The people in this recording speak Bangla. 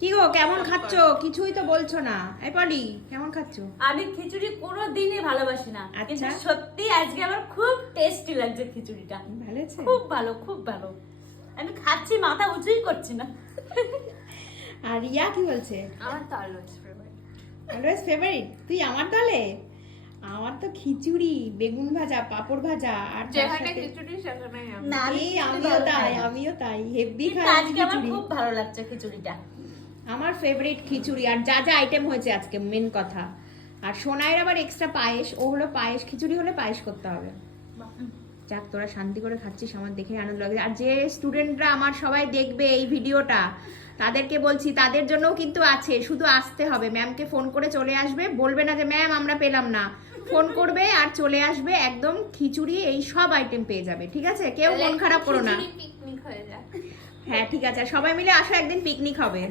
কি গো কেমন খাচ্ছো? কিছুই তো বলছো না। এই পলি কেমন খাচ্ছো? আমি খিচুড়ি কোনোদিনই ভালোবাসি না, কিন্তু আচ্ছা। সত্যি আজকে আমার খুব টেস্টি লাগছে খিচুড়িটা। ভালো আছে? খুব ভালো, খুব ভালো। আমি খাচ্ছি, মাথা উঁচুই করছি না। আর রিয়া কি বলছে? আমার তো অলওয়েজ ফেভারিট। Always favourite? তুই আমার দলে? আমার তো খিচুড়ি, বেগুন ভাজা, পাপড় ভাজা আর তার যেখানে সাথে খিচুড়ি সেখানে আমি। না, আমি এই খিচুড়ি আমিও ভালো তাই, খাই না। আমিও তাই হেভি কিন্তু খাই আজকে আমার খিচুড়ি। খুব ভালো লাগছে খিচুড়িটা। আমার ফেভারিট খিচুড়ি আর যা যা আইটেম হয়েছে আজকে মেন কথা। আর সোনাইয়ের আবার এক্সট্রা পায়েস, ও হলো পায়েস, খিচুড়ি হলে পায়েস করতে হবে। যাক তোরা শান্তি করে খাচ্ছিস, আমার দেখে আনন্দ লাগে। আর যে স্টুডেন্টরা আমার সবাই দেখবে এই ভিডিওটা, তাদেরকে বলছি তাদের জন্যও কিন্তু আছে, শুধু আসতে হবে। ম্যামকে ফোন করে চলে আসবে, বলবে না যে ম্যাম আমরা পেলাম না, ফোন করবে আর চলে আসবে, একদম খিচুড়ি এই সব আইটেম পেয়ে যাবে। ঠিক আছে, কেউ মন খারাপ করো না। পিকনিক হয়ে যায়। হ্যাঁ ঠিক আছে, সবাই মিলে আসো, একদিন পিকনিক হবে।